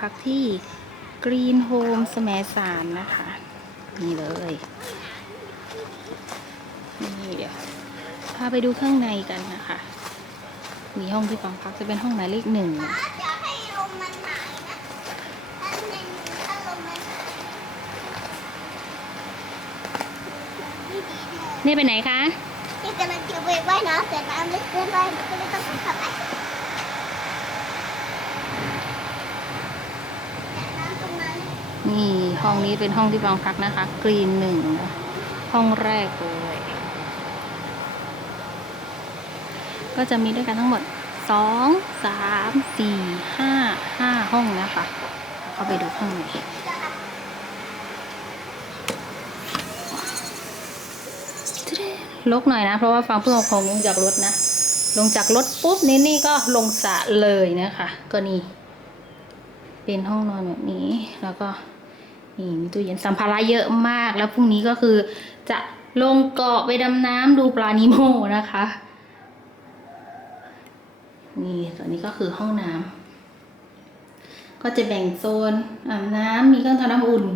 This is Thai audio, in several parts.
พักที่ Green Home สมสารนะคะ นี่เลย นี่เดี๋ยวพาไปดูข้างในกันนะคะ มีห้องที่ฟังพักจะเป็นห้องหมายเลขหนึ่งจะให้ลมมันหายนะถ้าเป็นถ้าลมมันหายไม่ดีเลยนี่ไปไหนคะ นี่กำลังจะไปว่ายน้ำแต่น้ำลึกเกินไปมันก็เลยต้องฝึกขับไอ้แต่น้ำตรง นี่ห้องนี้เป็นห้องที่ฟังพักนะคะ กรีนหนึ่งห้องแรกเลยก็จะมีด้วยกันทั้งหมดสองสามสี่ห้าห้าห้องนะคะ เข้าไปดูข้างในลกหน่อยนะ เพราะว่าฟังเพิ่งเอาของลงจากรถนะ ลงจากรถปุ๊บนี่นี่ก็ลงสระเลยนะคะ ก็นี่เป็นห้องนอนแบบนี้แล้วก็ นี่มีตู้เย็นสัมภาระเยอะมาก แล้วพรุ่งนี้ก็คือจะลงเกาะไปดำน้ำดูปลานิโมนะคะ นี่ส่วนนี้ก็คือห้องน้ำก็จะแบ่งโซนอาบน้ำมีเครื่องทำน้ำอุ่น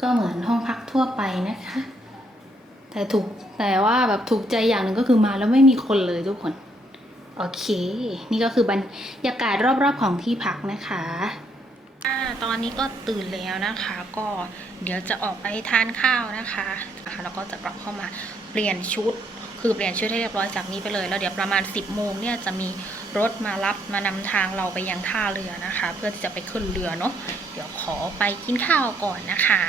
ก็เหมือนห้องพักทั่วไปนะคะ แต่ถูกแต่ว่าแบบถูกใจอย่างหนึ่งก็คือมาแล้วไม่มีคนเลยทุกคน โอเค นี่ก็คือบรรยากาศรอบๆของที่พักนะคะ ตอนนี้ก็ตื่นแล้วนะคะ ก็เดี๋ยวจะออกไปทานข้าวนะคะแล้วก็จะกลับเข้ามาเปลี่ยนชุด คือเปลี่ยนชุดให้เรียบร้อยจากนี้ไปเลย แล้วเดี๋ยวประมาณ 10โมงเนี่ยจะมีรถมารับมานำทางเราไปยังท่าเรือนะคะ เพื่อที่จะไปขึ้นเรือเนาะเดี๋ยวขอไปกินข้าวก่อนนะคะ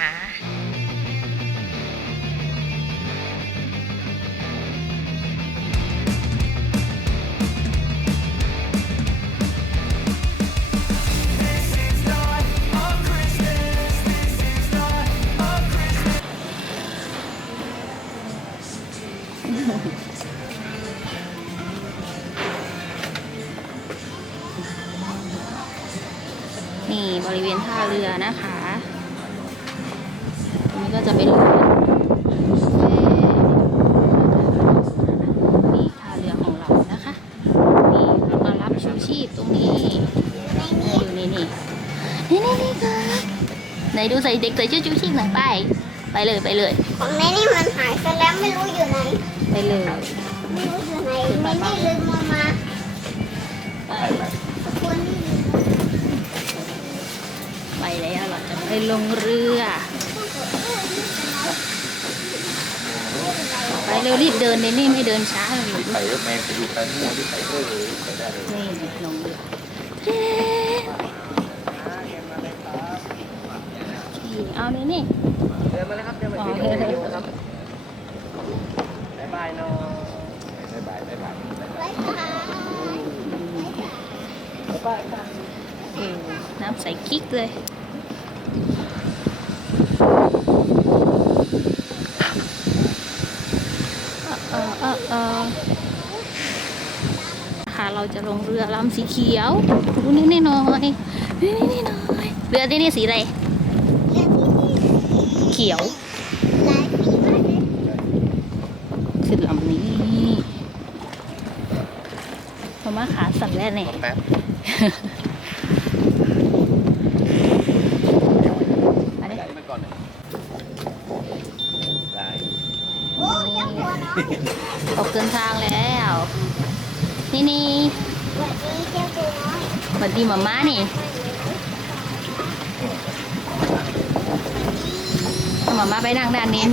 เวณท่าเรือนะคะตรงนี้ก็จะเป็นเรือนี่ท่าเรือของเรานะคะ นี่มารับชูชีพตรงนี้ให้ดูนี่นี่นี่นี่นี่ค่ะไหนดูใส่เด็กใส่ชุดชูชีพหน่อยไป ไปเลยไปเลย ของในนี่มันหายไปแล้วไม่รู้อยู่ไหน ไปเลย ไม่รู้อยู่ไหนไม่ได้ลืม ไปลงเรือ ไปเร็วรีบเดินเลยนี่ไม่เดินช้าเลยไปรถเมล์ไปดูไปมั่วที่ไปเรื่อยๆไปได้เลยนี่ลงเรือเอานี่นี่เดินมาเลยครับเดินมาอ๋อวิดีโอวิดีโอครับบ๊ายบายเนาะบ๊ายบายบ๊ายบายบ๊ายบายน้ำใสกิ๊กเลยเออเออเออค่ะ เราจะลงเรือลำสีเขียวดูนี่นี่หน่อยนี่นี่นี่หน่อยเรือที่นี่สีอะไรเขียวขึ้นลำนี้ผมาม่าขาสั่นแล้วเนี่ย รถแป๊บ อันนี้ ได้มาก่อนเลยได้ โอ้ยยังหัวน้อง ออกเดินทางแล้ว นี่นี่ สวัสดีเจ้าตัวน้อย ดีมาม่านี่มาม่าไปนั่งด้านนี้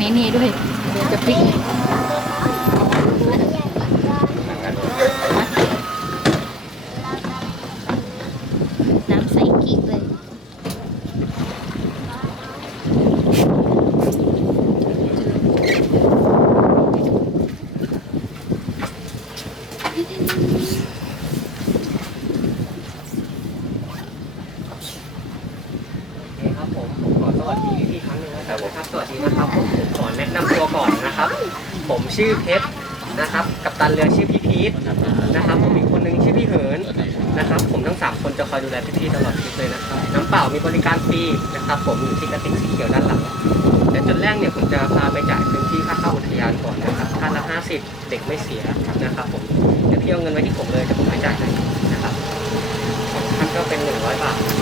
นี่นี่ด้วยเดี๋ยวจะพลิกน้ำใสกิ๊กเลย โอเคครับผมผมขอสวัสดีพี่ๆครั้งหนึ่งนะครับนะครับ สวัสดีนะครับผมผมขอแนะนำตัวก่อนนะครับ ผม ชื่อเพชรนะครับกัปตันเรือชื่อพี่พีทนะครับผมอีกคนนึงชื่อพี่เหินนะครับ ผมทั้งสามคนจะคอยดูแลพี่ๆตลอดทริปเลยนะครับน้ำเปล่ามีบริการฟรีนะครับ ผมอยู่ที่กระติกสีเขียวด้านหลังและจุดแรกเนี่ยผมจะพาไปจ่ายพื้นที่ค่าเข้าอุทยานก่อนนะครับค่าละ50เด็กไม่เสียนะครับผมเดี๋ยวพี่เอาเงินไว้ที่ผมเลยเดี๋ยวผมไปจ่ายให้นะครับท่านก็เป็น100บาทนะครับ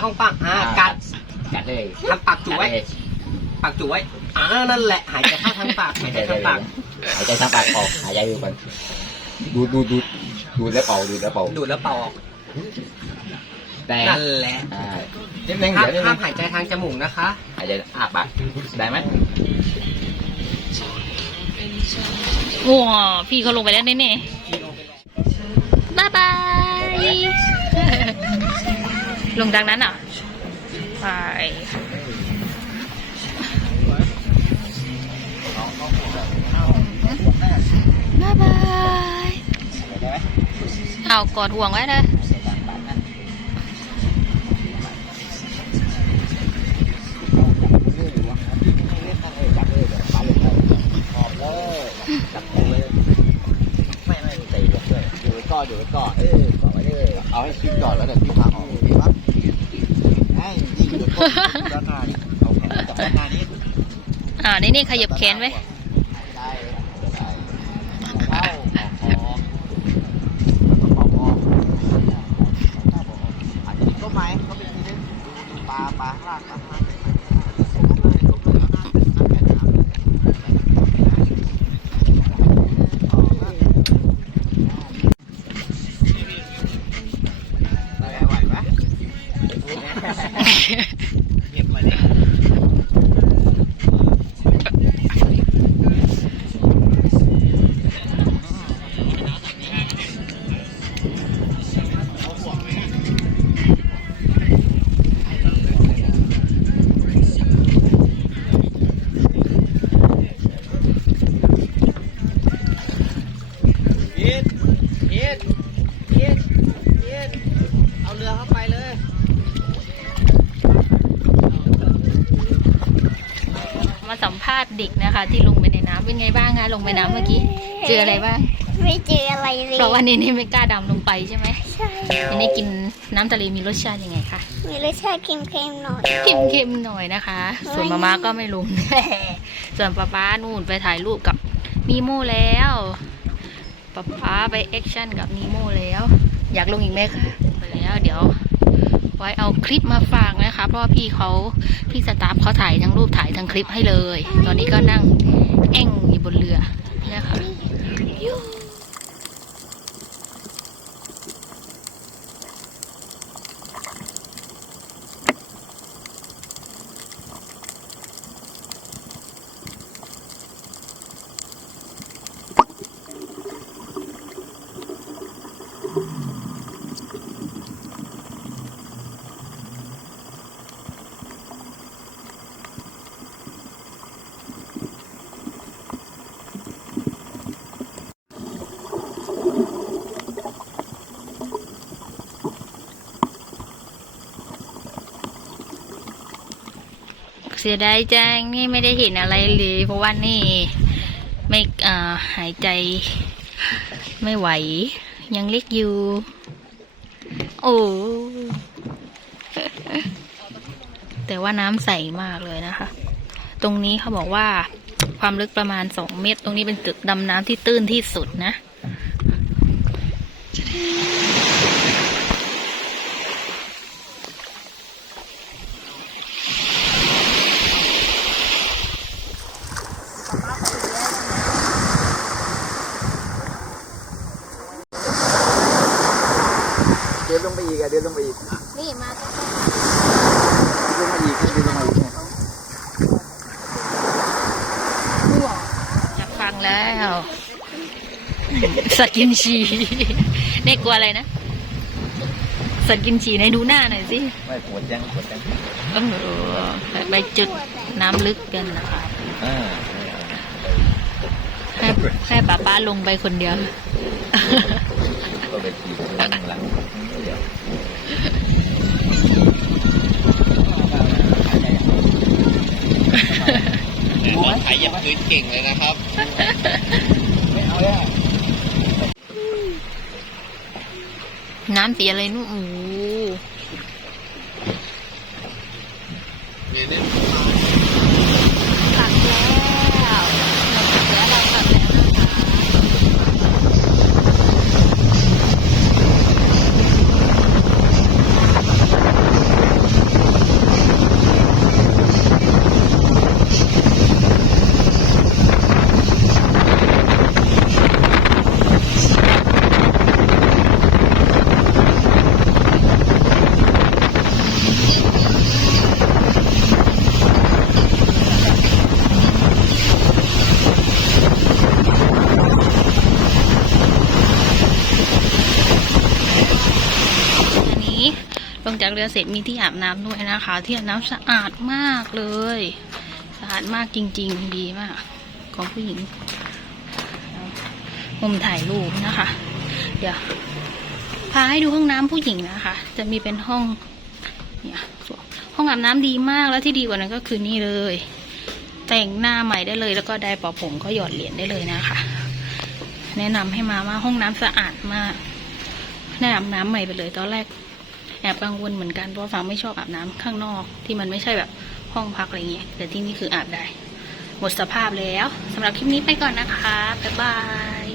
าของปากอ่ากัดกัดเลยทำปากจุไว้ปากจุไว้อ่านั่นแหละหายใจเข้าทางปากหายใจทางปากหายใจทางปากออกหายใจดูก่อนดูดูดูดูแล้วเป่าดูแล้วเป่าดูดแล้วเป่าออกแต่นั่นแหละอ่านิดนึงห้ามเดี๋ยวนิดนึห้ามงหายใจทางจมูกนะคะหายใจอ้าปากได้ไหมว้าพี่เขาลงไปแล้วแน่ๆบ๊ายบาย ลงดังนั้นเหรอะ ไปบ๊ายบาย เอากอดห่วงไว้เลย ด้านหน้าเอาแขนจับด้านหน้านี้อ่านี่นี่ขยับแขนไว้ ที่ลงไปในน้ำเป็นไงบ้างคะลงไปน้ำเมื่อกี้ เจออะไรบ้าง ไม่เจออะไรเลยเพราะว่านี่นี่ไม่กล้าดำลงไปใช่ไหมใช่อันนี้กินน้ำทะเลมีรสชาติยังไงคะมีรสชาติเค็มๆหน่อยเค็มๆหน่อยนะคะ ส่วนมาม่าก็ไม่ลงส่วนป๊าป๊านู่นไปถ่ายรูปกับนีโมแล้วป๊าป๊าไปแอคชั่นกับนีโมแล้ว อยากลงอีกไหมคะไปแล้วเดี๋ยว ไว้เอาคลิปมาฝากนะคะ เพราะพี่เขาพี่สตาฟเขาถ่ายทั้งรูปถ่ายทั้งคลิปให้เลย ตอนนี้ก็นั่งแอ่งอยู่บนเรือนะคะ เสียดายจังนี่ไม่ได้เห็นอะไรเลย เพราะว่านี่ไม่อ่าหายใจ ไม่ไหว ยังเล็กอยู่ โอ้แต่ว่าน้ำใสมากเลยนะคะ ตรงนี้เขาบอกว่าความลึกประมาณสองเมตร ตรงนี้เป็นจุดดำน้ำที่ตื้นที่สุดนะ เดินลงไปอีกอะเดินลงไปอีก นี่มา เดินมาอีกเดินลงมาอีกเนี่ย อยากฟังแล้ว สกินชีนี่กลัวอะไรนะสกินชีในดูหน้าหน่อยสิไม่ปวดยังปวดยังเออไปจุดน้ำลึกกันนะคะอ่าให้ให้ป้าป้าลงไปคนเดียวก็ไปขี่ข้างหลังเดี๋ยวขายยังพื้นเก่งเลยนะครับ ไม่เอาเลย น้ำสีอะไรนู่นโอ้โห มีเนี่ย ตักแล้วเราตักแล้วเราตักแล้วนะคะ ลงจากเรือเสร็จมีที่อาบน้ำด้วยนะคะ ที่อาบน้ำสะอาดมากเลย สะอาดมากจริง ๆ ดีมาก ของผู้หญิงมุมถ่ายรูปนะคะ เดี๋ยวพาให้ดูห้องน้ำผู้หญิงนะคะ จะมีเป็นห้องเนี่ยห้องอาบน้ำดีมากแล้วที่ดีกว่านั้นก็คือนี่เลย แต่งหน้าใหม่ได้เลย แล้วก็ได้ปอผมก็หยอดเหรียญได้เลยนะคะ แนะนำให้มาว่าห้องน้ำสะอาดมากแนะอาบน้ำใหม่ไปเลยตอนแรก แอบกังวลเหมือนกันเพราะฟังไม่ชอบอาบน้ำข้างนอก ที่มันไม่ใช่แบบห้องพักอะไรเงี้ยแต่ที่นี่คืออาบได้ หมดสภาพแล้วสำหรับคลิปนี้ไปก่อนนะคะบ๊ายบาย